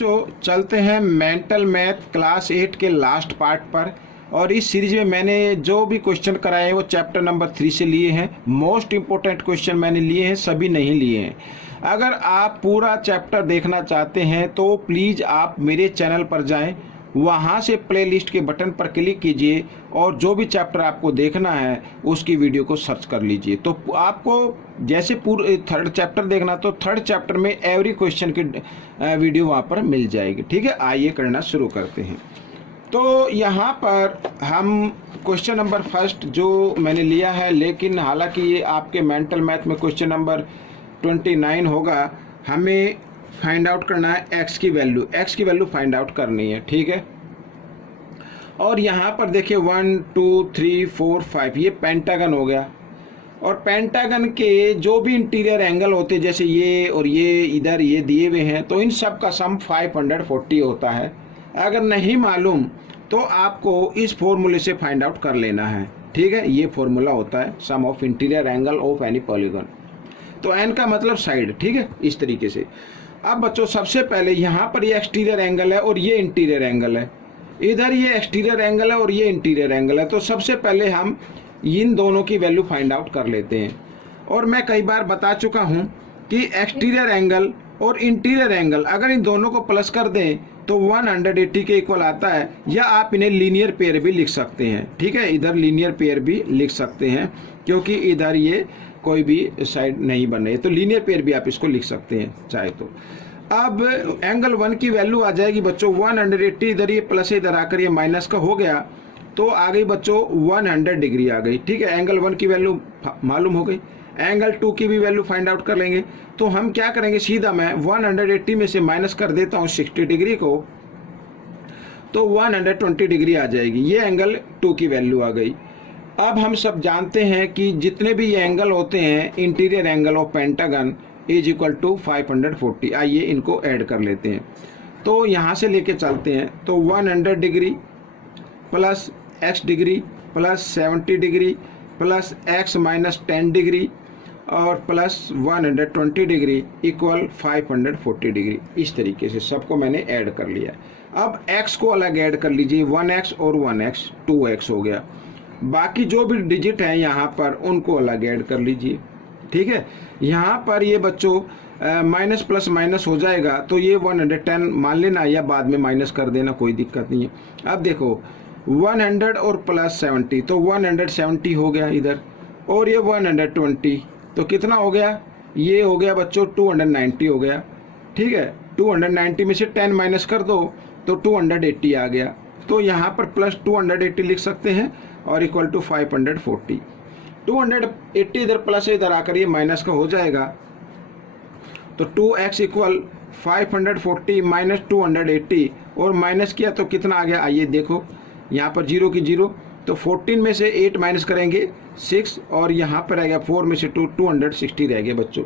बच्चों चलते हैं मेंटल मैथ क्लास 8 के लास्ट पार्ट पर। और इस सीरीज में मैंने जो भी क्वेश्चन कराए हैं वो चैप्टर नंबर 3 से लिए हैं। मोस्ट इम्पोर्टेंट क्वेश्चन मैंने लिए हैं, सभी नहीं लिए हैं। अगर आप पूरा चैप्टर देखना चाहते हैं तो प्लीज़ आप मेरे चैनल पर जाएं, वहां से प्लेलिस्ट के बटन पर क्लिक कीजिए और जो भी चैप्टर आपको देखना है उसकी वीडियो को सर्च कर लीजिए। तो आपको जैसे पूरे थर्ड चैप्टर देखना तो थर्ड चैप्टर में एवरी क्वेश्चन की वीडियो वहां पर मिल जाएगी। ठीक है, आइए करना शुरू करते हैं। तो यहाँ पर हम क्वेश्चन नंबर फर्स्ट जो मैंने लिया है, लेकिन हालांकि ये आपके मेंटल मैथ में क्वेश्चन नंबर 29 होगा। हमें फाइंड आउट करना है एक्स की वैल्यू फाइंड आउट करनी है। ठीक है, और यहाँ पर देखिए 1 2 3 4 5 ये पेंटागन हो गया। और पेंटागन के जो भी इंटीरियर एंगल होते हैं, जैसे ये और ये इधर ये दिए हुए हैं, तो इन सब का सम 540 होता है। अगर नहीं मालूम तो आपको इस फॉर्मूले से फाइंड आउट कर लेना है। ठीक है, ये फॉर्मूला होता है sum of interior angle of any polygon. तो एन का मतलब साइड। ठीक है, इस तरीके से। अब बच्चों सबसे पहले यहाँ पर ये एक्सटीरियर एंगल है और ये इंटीरियर एंगल है, इधर ये एक्सटीरियर एंगल है और ये इंटीरियर एंगल है। तो सबसे पहले हम इन दोनों की वैल्यू फाइंड आउट कर लेते हैं। और मैं कई बार बता चुका हूँ कि एक्सटीरियर एंगल और इंटीरियर एंगल अगर इन दोनों को प्लस कर दें तो 180 के इक्वल आता है, या आप इन्हें लीनियर पेयर भी लिख सकते हैं। ठीक है, इधर लीनियर पेयर भी लिख सकते हैं क्योंकि इधर ये कोई भी साइड नहीं बन रही है, तो लीनियर पेयर भी आप इसको लिख सकते हैं चाहे तो। अब एंगल 1 की वैल्यू आ जाएगी बच्चों 180, इधर ये प्लस है इधर आकर ये माइनस का हो गया, तो आ गई बच्चों 100 डिग्री आ गई। ठीक है, एंगल 1 की वैल्यू मालूम हो गई। एंगल 2 की भी वैल्यू फाइंड आउट कर लेंगे। तो हम क्या करेंगे, सीधा मैं 180 में से माइनस कर देता हूँ 60 डिग्री को, तो 120 डिग्री आ जाएगी। ये एंगल 2 की वैल्यू आ गई। अब हम सब जानते हैं कि जितने भी ये एंगल होते हैं interior angle of pentagon is equal to 540। आइए इनको ऐड कर लेते हैं। तो यहाँ से लेके चलते हैं, तो 100 degree plus x degree plus 70 degree plus x minus 10 degree और प्लस 120 डिग्री इक्वल 540 डिग्री। इस तरीके से सबको मैंने ऐड कर लिया। अब x को अलग ऐड कर लीजिए, 1x और 1x 2x हो गया। बाकी जो भी डिजिट हैं यहाँ पर उनको अलग ऐड कर लीजिए। ठीक है, यहाँ पर ये बच्चों माइनस प्लस माइनस हो जाएगा, तो ये 110 मान लेना या बाद में माइनस कर देना, कोई दिक्कत नहीं है। अब देखो 100 और प्लस 70, तो 170 हो गया इधर, और ये 120 तो कितना हो गया, ये हो गया बच्चों 290 हो गया। ठीक है, 290 में से 10 माइनस कर दो तो 280 आ गया। तो यहाँ पर प्लस 280 लिख सकते हैं और इक्वल टू 540। 280 इधर प्लस है, इधर आकर ये माइनस का हो जाएगा, तो 2x इक्वल 540 माइनस 280, और माइनस किया तो कितना आ गया, आइए देखो यहाँ पर 0 की 0, तो 14 में से 8 माइनस करेंगे 6, और यहाँ पर रह गया 4 में से 260 रह गया बच्चों।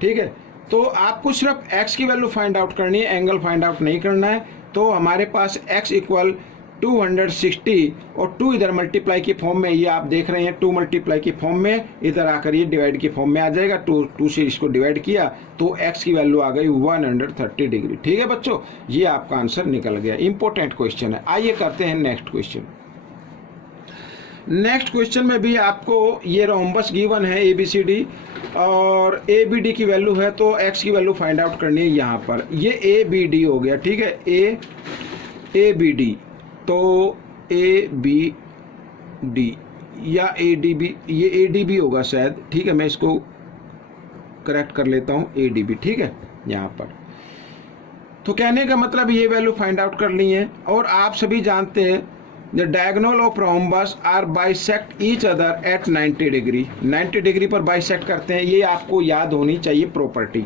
ठीक है, तो आपको सिर्फ x की वैल्यू फाइंड आउट करनी है, एंगल फाइंड आउट नहीं करना है। तो हमारे पास x इक्वल 260 और 2 इधर मल्टीप्लाई की फॉर्म में, ये आप देख रहे हैं 2 मल्टीप्लाई की फॉर्म में, इधर आकर ये डिवाइड की फॉर्म में आ जाएगा। 2 से इसको डिवाइड किया तो x की वैल्यू आ गई 130 डिग्री। ठीक है बच्चों, ये आपका आंसर निकल गया। इंपॉर्टेंट क्वेश्चन है। आइए करते हैं नेक्स्ट क्वेश्चन। नेक्स्ट क्वेश्चन में भी आपको ये रोम्बस गिवन है ABCD और ABD की वैल्यू है, तो x की वैल्यू फाइंड आउट करनी है। यहाँ पर ये ABD हो गया। ठीक है, ABD, तो ABD या ADB, ये ADB होगा शायद। ठीक है, मैं इसको करेक्ट कर लेता हूँ, ADB। ठीक है, यहाँ पर तो कहने का मतलब ये वैल्यू फाइंड आउट कर ली है। और आप सभी जानते हैं the diagonal of rhombus are bisect each other at 90 degree. 90 degree पर बाइसेक्ट करते हैं, ये आपको याद होनी चाहिए प्रॉपर्टी,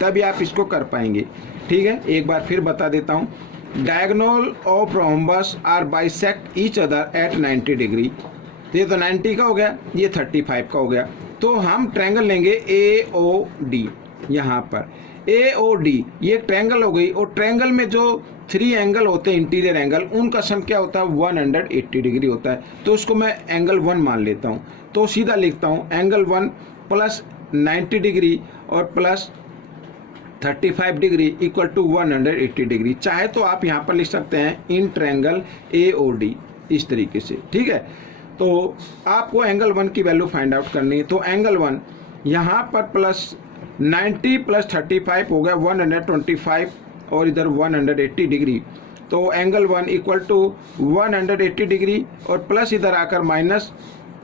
तभी आप इसको कर पाएंगे। ठीक है, एक बार फिर बता देता हूँ, diagonal of rhombus are bisect each other at 90 degree. तो ये तो 90 का हो गया, ये 35 का हो गया। तो हम ट्रायंगल लेंगे AOD। यहाँ पर AOD ये ट्रायंगल हो गई, और ट्रायंगल में जो 3 एंगल होते हैं इंटीरियर एंगल, उनका सम क्या होता है 180 डिग्री होता है। तो उसको मैं एंगल 1 मान लेता हूँ, तो सीधा लिखता हूँ एंगल 1 प्लस 90 डिग्री और plus 35 degree equal to 180 degree. चाहे तो आप यहाँ पर लिख सकते हैं इन ट्रायंगल AOD इस तरीके से, ठीक है। तो आपको एंगल 1 की वैल्यू फाइंड आउट करनी है। तो एंगल 1 यहाँ पर प्लस 90 प्लस 35 हो गया 125 और इधर 180 डिग्री। तो एंगल 1 इक्वल टू 180 डिग्री और प्लस इधर आकर माइनस,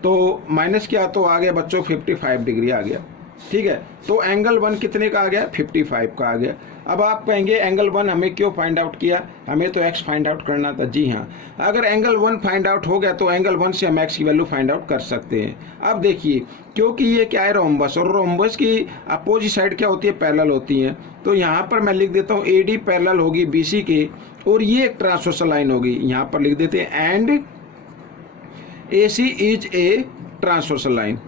तो माइनस किया तो आ गया बच्चों 55 डिग्री आ गया, ठीक है। तो एंगल 1 कितने का आ गया? 55 का आ गया। अब आप कहेंगे एंगल 1 हमें क्यों फाइंड आउट किया? हमें तो x फाइंड आउट करना था। जी हाँ, अगर एंगल 1 फाइंड आउट हो गया तो एंगल 1 से हम x की वैल्यू फाइंड आउट कर सकते हैं। अब देखिए, क्योंकि ये क्या है रोम्बस, और रोम्बस की अपोजिट साइड क्या होती है? पैरेलल होती है। तो यहाँ पर मैं लिख देता हूँ AD पैरेलल होगी BC के, और ये एक ट्रांसवर्सल लाइन होगी। यहाँ पर लिख देते हैं and AC is a transversal line.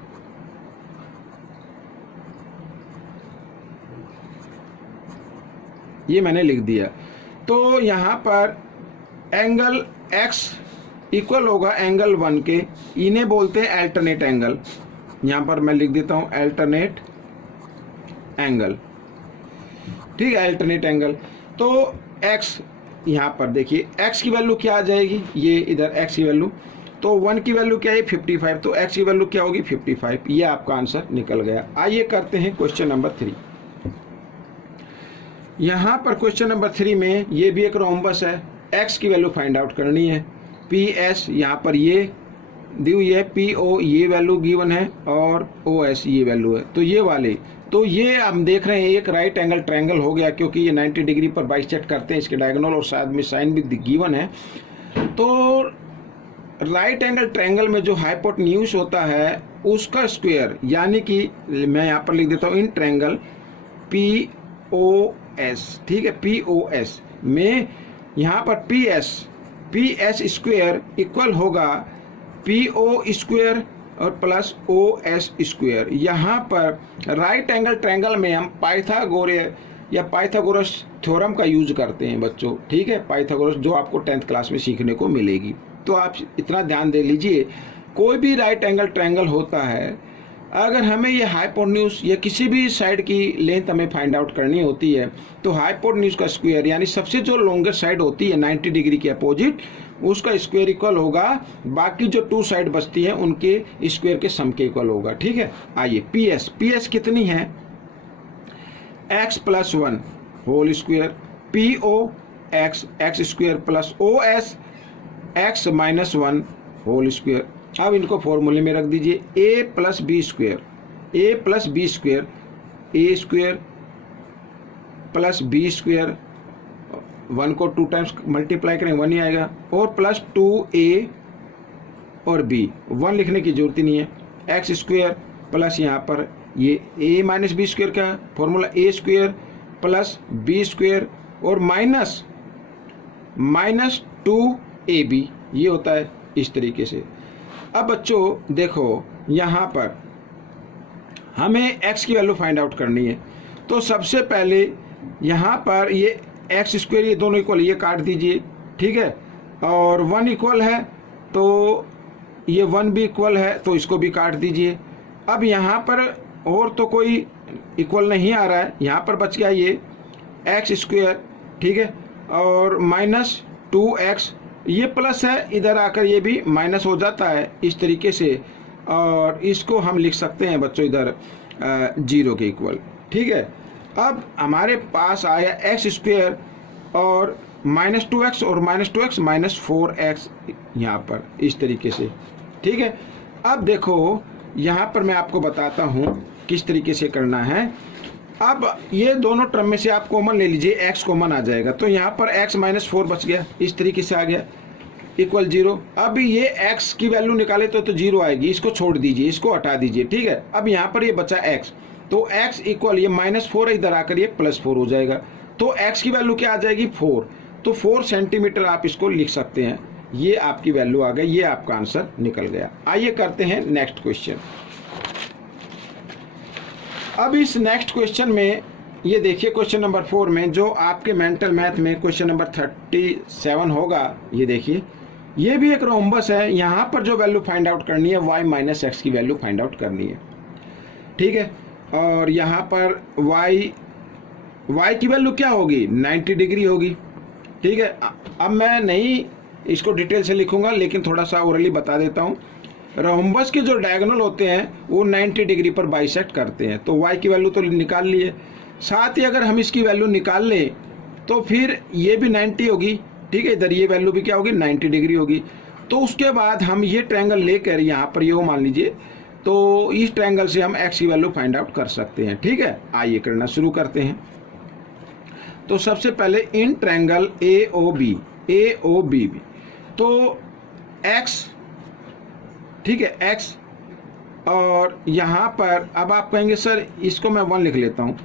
ये मैंने लिख दिया। तो यहाँ पर एंगल x इक्वल होगा एंगल 1 के, इन्हें बोलते हैं अल्टरनेट एंगल। यहाँ पर मैं लिख देता हूँ अल्टरनेट एंगल, ठीक है, अल्टरनेट एंगल। तो x यहाँ पर देखिए x की वैल्यू क्या आ जाएगी? ये इधर x की वैल्यू, तो 1 की वैल्यू क्या है? 55। तो x की वैल्यू क्या होगी? 55। ये आपका आंसर निकल गया। आइए करते हैं क्वेश्चन नंबर 3। यहाँ पर क्वेश्चन नंबर 3 में ये भी एक रोम्बस है, x की वैल्यू फाइंड आउट करनी है। PS यहाँ पर ये दी हुई है, PO ये वैल्यू गिवन है और OS ये वैल्यू है। तो ये वाले, तो ये हम देख रहे हैं एक राइट एंगल ट्रायंगल हो गया, क्योंकि ये 90 डिग्री पर बाइसेक्ट करते हैं इसके डायगोनल, और साथ में साइन भी गिवन है। तो राइट एंगल ट्रायंगल में जो हाइपोटेन्यूज होता है उसका स्क्वायर, यानी कि मैं यहाँ पर लिख देता हूँ इन ट्रायंगल POS, ठीक है, POS में यहाँ पर PS स्क्वायर इक्वल होगा PO स्क्वायर और प्लस OS स्क्वायर। यहाँ पर राइट एंगल ट्रायंगल में हम पाइथागोरस थ्योरम का यूज करते हैं बच्चों, ठीक है, पाइथागोरस जो आपको 10th क्लास में सीखने को मिलेगी। तो आप इतना ध्यान दे लीजिए, कोई भी राइट एंगल ट्रायंगल होता है, अगर हमें ये हाइपोटेन्यूज या किसी भी साइड की लेंथ हमें फाइंड आउट करनी होती है, तो हाइपोटेन्यूज का स्क्वायर यानी सबसे जो लॉन्गेस्ट साइड होती है 90 डिग्री के अपोजिट, उसका स्क्वायर इक्वल होगा बाकी जो 2 साइड बचती है उनके स्क्वायर के सम के इक्वल होगा, ठीक है। आइए PS कितनी है? x plus 1 whole square, PO x square plus OS x minus 1 whole square. अब इनको फॉर्मूले में रख दीजिए, a plus b square, a square plus b square, 1 को 2 टाइम्स मल्टीप्लाई करें 1 ही आएगा, और प्लस 2a और b, 1 लिखने की जरूरत ही नहीं है, x स्क्वायर प्लस यहाँ पर ये a माइनस बी स्क्वायर का formula a square plus b square और माइनस 2ab, ये होता है इस तरीके से। अब बच्चों देखो, यहाँ पर हमें x की वैल्यू फाइंड आउट करनी है। तो सबसे पहले यहाँ पर ये x स्क्वायर, ये दोनों इक्वल, ये काट दीजिए, ठीक है, और 1 इक्वल है तो ये 1 भी इक्वल है तो इसको भी काट दीजिए। अब यहाँ पर और तो कोई इक्वल नहीं आ रहा है, यहाँ पर बच गया ये x स्क्वायर, ठीक है, और माइनस 2x, ये प्लस है, इधर आकर ये भी माइनस हो जाता है इस तरीके से, और इसको हम लिख सकते हैं बच्चों इधर 0 के इक्वल, ठीक है। अब हमारे पास आया x स्क्वायर और माइनस 2x और माइनस 2x माइनस 4x यहाँ पर इस तरीके से, ठीक है। अब देखो यहाँ पर मैं आपको बताता हूँ किस तरीके से करना है। अब ये दोनों टर्म में से आप कॉमन ले लीजिए, x कॉमन आ जाएगा, तो यहाँ पर x माइनस 4 बच गया, इस तरीके से आ गया इक्वल 0। अब ये x की वैल्यू निकाले तो 0 आएगी, इसको छोड़ दीजिए, इसको हटा दीजिए, ठीक है। अब यहाँ पर ये बचा x, तो x इक्वल ये माइनस 4 है, इधर आकर ये प्लस 4 हो जाएगा, तो x की वैल्यू क्या आ जाएगी? 4। तो 4 सेंटीमीटर आप इसको लिख सकते हैं, ये आपकी वैल्यू आ गई, ये आपका आंसर निकल गया। आइए करते हैं नेक्स्ट क्वेश्चन। अब इस नेक्स्ट क्वेश्चन में ये देखिए, क्वेश्चन नंबर 4 में जो आपके मेंटल मैथ में क्वेश्चन नंबर 37 होगा, ये देखिए, ये भी एक रोम्बस है। यहाँ पर जो वैल्यू फाइंड आउट करनी है y माइनस एक्स की वैल्यू फाइंड आउट करनी है, ठीक है। और यहाँ पर y y की वैल्यू क्या होगी, 90 डिग्री होगी। ठीक है, अब मैं नहीं इसको डिटेल से लिखूंगा, लेकिन थोड़ा सा ओरली बता देता हूँ। रोम्बस के जो डायगोनल होते हैं वो 90 डिग्री पर बाइसेक्ट करते हैं, तो y की वैल्यू तो निकाल लिए। साथ ही अगर हम इसकी वैल्यू निकाल लें तो फिर ये भी 90 होगी। ठीक है, इधर ये वैल्यू भी क्या होगी, 90 डिग्री होगी। तो उसके बाद हम ये ट्रायंगल लेकर यहाँ पर ये मान लीजिए, तो इस ट्रायंगल से हम x की वैल्यू फाइंड आउट कर सकते हैं। ठीक है, आइए करना शुरू करते हैं। तो सबसे पहले इन ट्रायंगल AOB, तो x, ठीक है, x, और यहाँ पर अब आप कहेंगे सर इसको मैं 1 लिख लेता हूँ।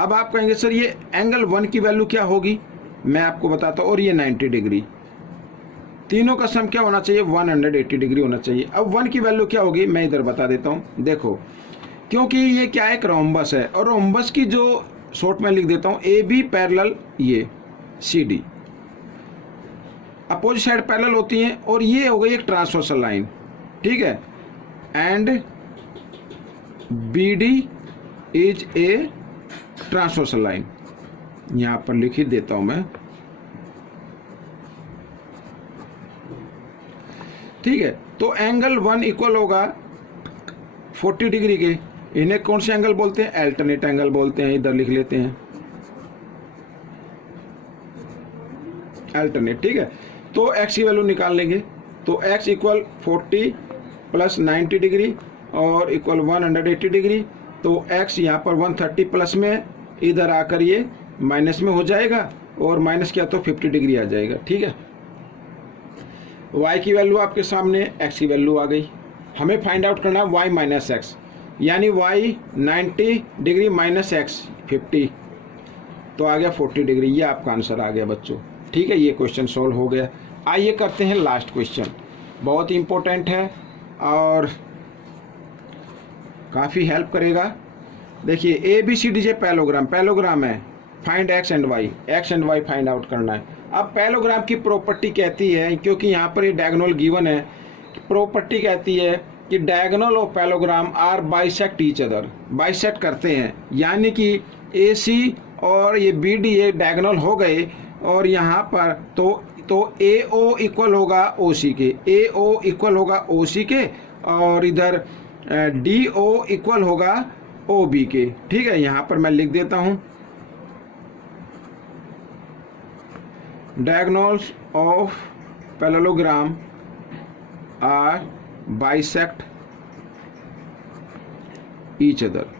अब आप कहेंगे सर ये एंगल 1 की वैल्यू क्या होगी, मैं आपको बताता हूँ, और ये 90 डिग्री, तीनों का सम क्या होना चाहिए, 180 डिग्री होना चाहिए। अब 1 की वैल्यू क्या होगी मैं इधर बता देता हूँ। देखो, क्योंकि ये क्या है, एक रोम्बस है, और रोम्बस की जो शॉर्ट में लिख देता हूँ AB पैरेलल ये CD, अपोजिट साइड पैरेलल होती हैं, और ये हो गई एक ट्रांसवर्सल लाइन। ठीक है, and BD is a transversal line, यहां पर लिख ही देता हूं मैं। ठीक है, तो एंगल 1 इक्वल होगा 40 डिग्री के। इन्हें कौन से एंगल बोलते हैं, अल्टरनेट एंगल बोलते हैं, इधर लिख लेते हैं अल्टरनेट। ठीक है, तो x की वैल्यू निकाल लेंगे, तो x इक्वल 40 प्लस 90 डिग्री और इक्वल 180 डिग्री, तो x यहाँ पर 130 प्लस में, इधर आकर ये माइनस में हो जाएगा, और माइनस किया तो 50 डिग्री आ जाएगा। ठीक है, y की वैल्यू आपके सामने, x की वैल्यू आ गई। हमें फाइंड आउट करना है y माइनस एक्स, यानी y 90 डिग्री माइनस x 50, तो आ गया 40 डिग्री। ये आपका आंसर आ गया बच्चों। ठीक है, ये क्वेश्चन सोल्व हो गया। आइए करते हैं लास्ट क्वेश्चन, बहुत इंपॉर्टेंट है और काफ़ी हेल्प करेगा। देखिए ABCD पैलोग्राम है, find x and y find out करना है। अब पैलोग्राम की प्रॉपर्टी कहती है, क्योंकि यहाँ पर ये डायगोनल गिवन है, प्रॉपर्टी कहती है कि diagonal of parallelogram are bisect each other, bisect करते हैं, यानी कि AC और ये BD ये डायगोनल हो गए, और यहाँ पर तो AO इक्वल होगा OC के, AO इक्वल होगा OC के, और इधर DO इक्वल होगा OB के। ठीक है, यहाँ पर मैं लिख देता हूँ, diagonals of parallelogram are bisect each other.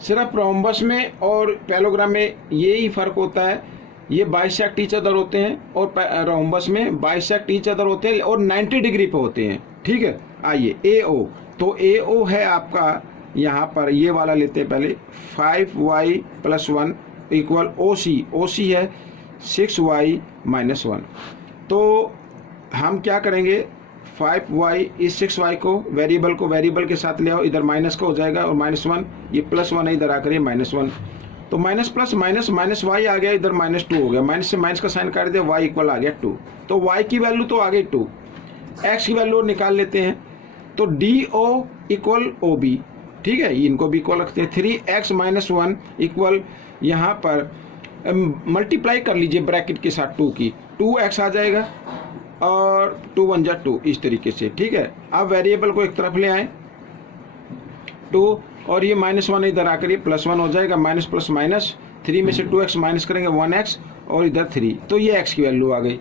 सिर्फ रोम्बस में और पैरेललोग्राम में यही फर्क होता है, ये बाइसेक्ट ईच अदर होते हैं, और रोम्बस में बाइसेक्ट ईच अदर होते हैं और 90 डिग्री पे होते हैं। ठीक है, आइए AO, तो AO है आपका, यहाँ पर ये वाला लेते हैं पहले, 5y प्लस 1 इक्वल OC है 6y माइनस 1। तो हम क्या करेंगे, 5y इस 6y को वेरिएबल के साथ ले आओ, इधर माइनस का हो जाएगा, और माइनस 1, ये प्लस 1 है, इधर आकर ये माइनस 1, तो minus plus minus minus y आ गया, इधर माइनस 2 हो गया, माइनस से माइनस का साइन काट दिया, y इक्वल आ गया 2, तो y की वैल्यू तो आ गई 2। x की वैल्यू निकाल लेते हैं, तो DO इक्वल OB। ठीक है, इनको भी इक्वल रखते हैं, 3x माइनस 1 इक्वल, यहाँ पर मल्टीप्लाई कर लीजिए ब्रैकेट के साथ 2 की, 2x आ जाएगा, और 2 1 जा 2, इस तरीके से। ठीक है, अब वेरिएबल को एक तरफ ले आए 2, और ये माइनस 1 इधर आकर ये प्लस 1 हो जाएगा, माइनस प्लस माइनस, 3 में से 2x माइनस करेंगे 1x, और इधर 3, तो ये x की वैल्यू आ गई।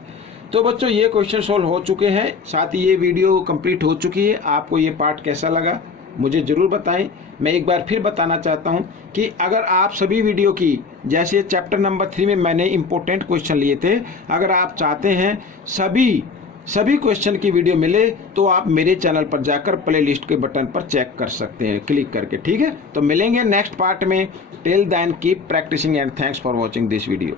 तो बच्चों ये क्वेश्चन सोल्व हो चुके हैं, साथ ही ये वीडियो कंप्लीट हो चुकी है। आपको ये पार्ट कैसा लगा मुझे ज़रूर बताएं। मैं एक बार फिर बताना चाहता हूं कि अगर आप सभी वीडियो की, जैसे चैप्टर नंबर 3 में मैंने इंपॉर्टेंट क्वेश्चन लिए थे, अगर आप चाहते हैं सभी क्वेश्चन की वीडियो मिले, तो आप मेरे चैनल पर जाकर प्ले लिस्ट के बटन पर चेक कर सकते हैं क्लिक करके। ठीक है, तो मिलेंगे नेक्स्ट पार्ट में। Till then keep practicing and thanks for watching this video.